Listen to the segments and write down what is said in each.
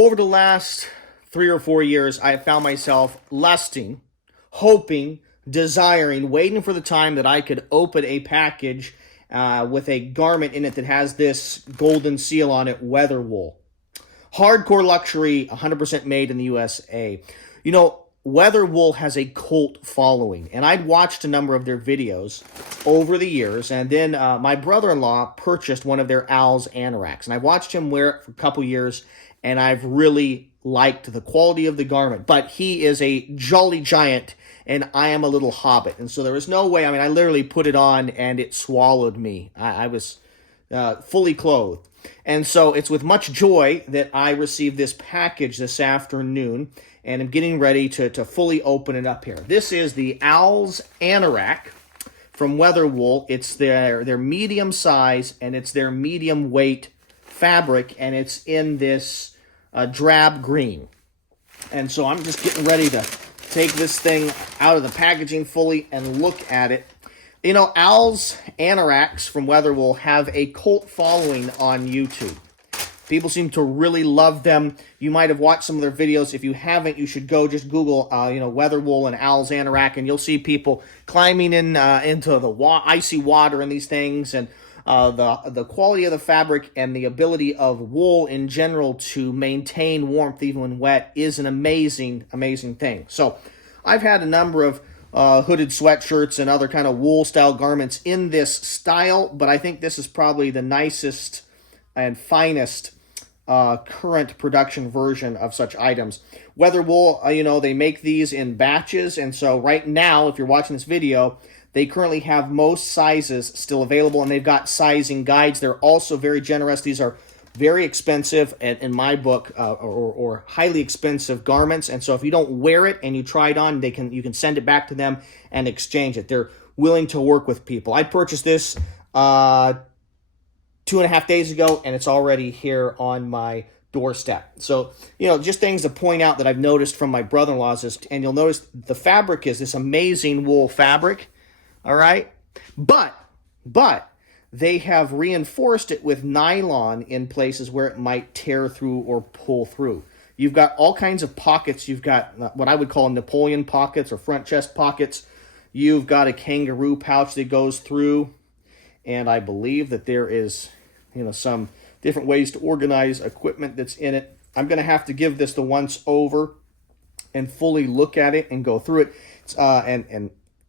Over the last 3 or 4 years, I have found myself lusting, hoping, desiring, waiting for the time that I could open a package with a garment in it that has this golden seal on it, WeatherWool. Hardcore luxury, 100% made in the USA. You know, WeatherWool has a cult following, and I'd watched a number of their videos over the years, and then my brother-in-law purchased one of their Owl's Anoraks, and I watched him wear it for a couple years, and I've really liked the quality of the garment. But he is a jolly giant, and I am a little hobbit, and so there was no way. I mean, I literally put it on, and it swallowed me. I was fully clothed. And so it's with much joy that I received this package this afternoon, and I'm getting ready to fully open it up here. This is the Owl's Anorak from WeatherWool. It's their medium size, and it's their medium weight fabric, and it's in this drab green. And so I'm just getting ready to take this thing out of the packaging fully and look at it. You know, Owl's Anoraks from WeatherWool have a cult following on YouTube. People seem to really love them. You might have watched some of their videos. If you haven't, you should go just Google, WeatherWool and Owl's Anorak, and you'll see people climbing into the icy water in these things, and the quality of the fabric and the ability of wool in general to maintain warmth even when wet is an amazing, amazing thing. So I've had a number of hooded sweatshirts and other kind of wool style garments in this style, but I think this is probably the nicest and finest current production version of such items. WeatherWool, they make these in batches, and so right now, if you're watching this video, they currently have most sizes still available, and they've got sizing guides. They're also very generous. These are very expensive, in my book, or highly expensive garments. And so if you don't wear it and you try it on, you can send it back to them and exchange it. They're willing to work with people. I purchased this 2.5 days ago, and it's already here on my doorstep. So, just things to point out that I've noticed from my brother-in-law's is, and you'll notice the fabric is this amazing wool fabric, all right? But they have reinforced it with nylon in places where it might tear through or pull through. You've got all kinds of pockets. You've got what I would call Napoleon pockets or front chest pockets. You've got a kangaroo pouch that goes through. And I believe that there is, some different ways to organize equipment that's in it. I'm going to have to give this the once over and fully look at it and go through it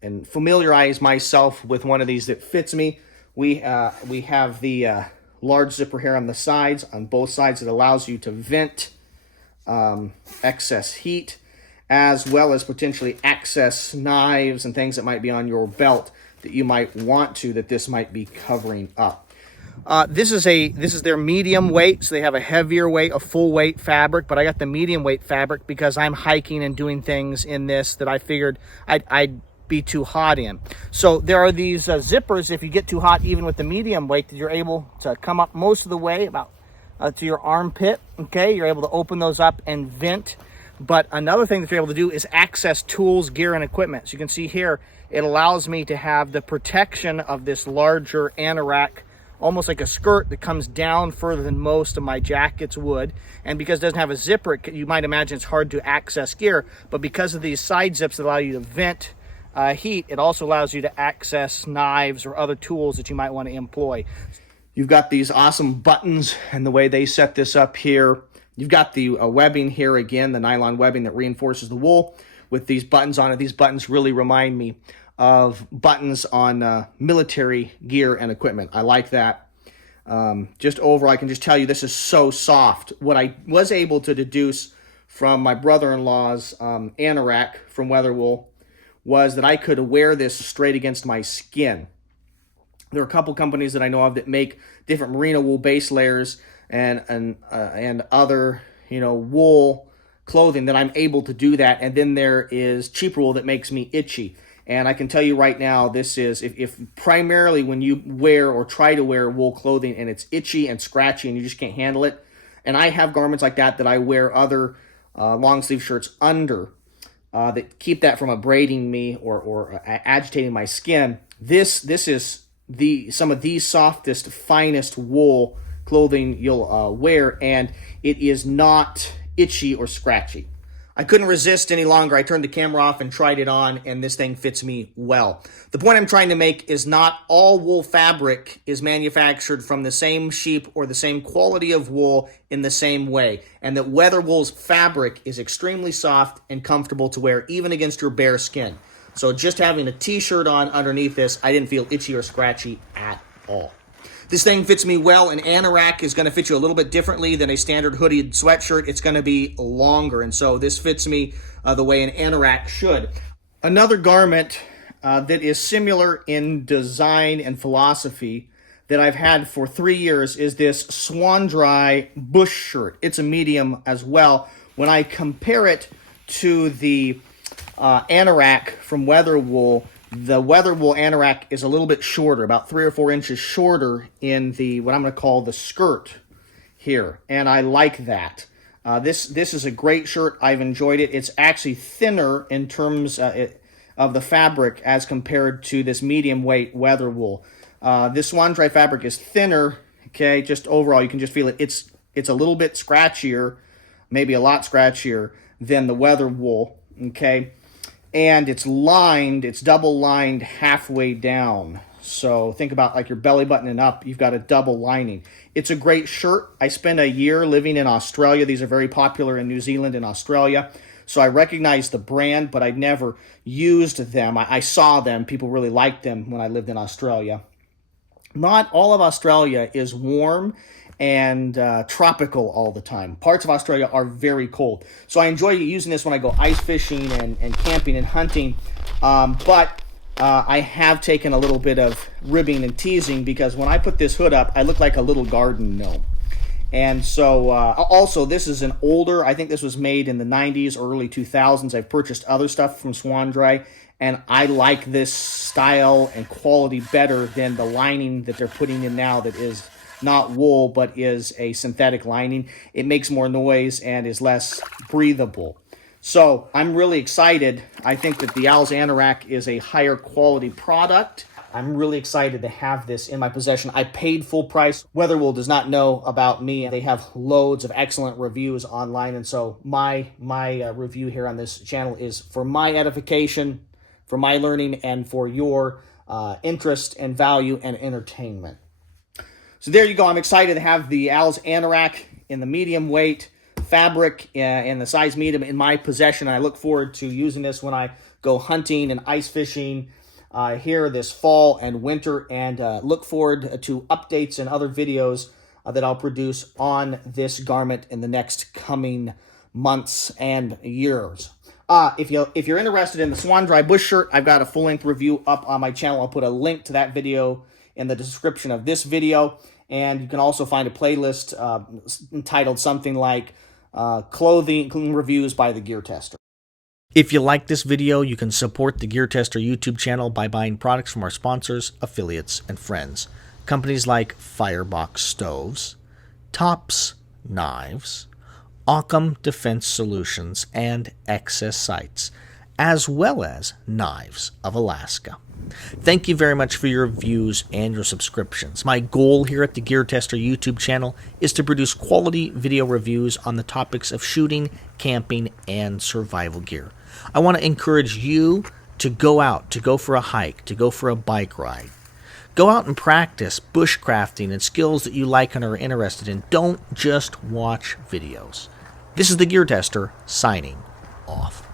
and familiarize myself with one of these that fits me. We have the large zipper here on the sides, on both sides. It allows you to vent excess heat, as well as potentially access knives and things that might be on your belt that you might want that this might be covering up. This is their medium weight, so they have a heavier weight, a full weight fabric, but I got the medium weight fabric because I'm hiking and doing things in this that I figured I'd be too hot in. So there are these zippers, if you get too hot even with the medium weight, that you're able to come up most of the way about to your armpit. Okay, you're able to open those up and vent. But another thing that you're able to do is access tools, gear, and equipment. So you can see here, it allows me to have the protection of this larger anorak, almost like a skirt that comes down further than most of my jackets would. And because it doesn't have a zipper, you might imagine it's hard to access gear. But because of these side zips that allow you to vent heat, it also allows you to access knives or other tools that you might want to employ. You've got these awesome buttons and the way they set this up here. You've got the webbing here again, the nylon webbing that reinforces the wool with these buttons on it. These buttons really remind me of buttons on military gear and equipment. I like that. Just overall, I can just tell you this is so soft. What I was able to deduce from my brother-in-law's Anorak from WeatherWool was that I could wear this straight against my skin. There are a couple companies that I know of that make different merino wool base layers and other wool clothing that I'm able to do that. And then there is cheaper wool that makes me itchy. And I can tell you right now, this is if primarily when you wear or try to wear wool clothing and it's itchy and scratchy and you just can't handle it. And I have garments like that I wear other long sleeve shirts under. That keep that from abrading me or agitating my skin. This is some of the softest, finest wool clothing you'll wear, and it is not itchy or scratchy. I couldn't resist any longer. I turned the camera off and tried it on, and this thing fits me well. The point I'm trying to make is not all wool fabric is manufactured from the same sheep or the same quality of wool in the same way, and that WeatherWool's fabric is extremely soft and comfortable to wear even against your bare skin. So just having a t-shirt on underneath this, I didn't feel itchy or scratchy at all. This thing fits me well. An Anorak is going to fit you a little bit differently than a standard hooded sweatshirt. It's going to be longer, and so this fits me the way an Anorak should. Another garment that is similar in design and philosophy that I've had for 3 years is this Swandri bush shirt. It's a medium as well. When I compare it to the Anorak from WeatherWool, the WeatherWool Anorak is a little bit shorter, about 3 or 4 inches shorter in the, what I'm going to call the skirt here, and I like that. This is a great shirt. I've enjoyed it. It's actually thinner in terms of the fabric as compared to this medium weight WeatherWool. This Swandri fabric is thinner, okay, just overall, you can just feel it. It's a little bit scratchier, maybe a lot scratchier than the WeatherWool, okay? And it's lined, it's double lined halfway down. So think about like your belly button and up, you've got a double lining. It's a great shirt. I spent a year living in Australia. These are very popular in New Zealand and Australia. So I recognize the brand, but I'd never used them. I saw them. People really liked them when I lived in Australia. Not all of Australia is warm and tropical all the time. Parts of Australia are very cold. So I enjoy using this when I go ice fishing and camping and hunting. But I have taken a little bit of ribbing and teasing because when I put this hood up, I look like a little garden gnome. And so also this is an older, I think this was made in the 90s or early 2000s. I've purchased other stuff from Swandri, and I like this style and quality better than the lining that they're putting in now that is not wool, but is a synthetic lining. It makes more noise and is less breathable. So I'm really excited. I think that the Owls Anorak is a higher quality product. I'm really excited to have this in my possession. I paid full price. WeatherWool does not know about me. They have loads of excellent reviews online, and so my review here on this channel is for my edification, for my learning, and for your interest and value and entertainment. So there you go. I'm excited to have the Owls Anorak in the medium weight fabric in the size medium in my possession. And I look forward to using this when I go hunting and ice fishing here this fall and winter. And look forward to updates and other videos that I'll produce on this garment in the next coming months and years. If you're interested in the Swandri bush shirt, I've got a full-length review up on my channel. I'll put a link to that video in the description of this video, and you can also find a playlist entitled something like Clothing Reviews by TheGearTester. If you like this video, you can support the TheGearTester YouTube channel by buying products from our sponsors, affiliates, and friends. Companies like Firebox Stoves, Tops Knives, Occam Defense Solutions, and Excess Sights, as well as Knives of Alaska. Thank you very much for your views and your subscriptions. My goal here at the TheGearTester YouTube channel is to produce quality video reviews on the topics of shooting, camping, and survival gear. I want to encourage you to go out, to go for a hike, to go for a bike ride. Go out and practice bushcrafting and skills that you like and are interested in. Don't just watch videos. This is the TheGearTester signing off.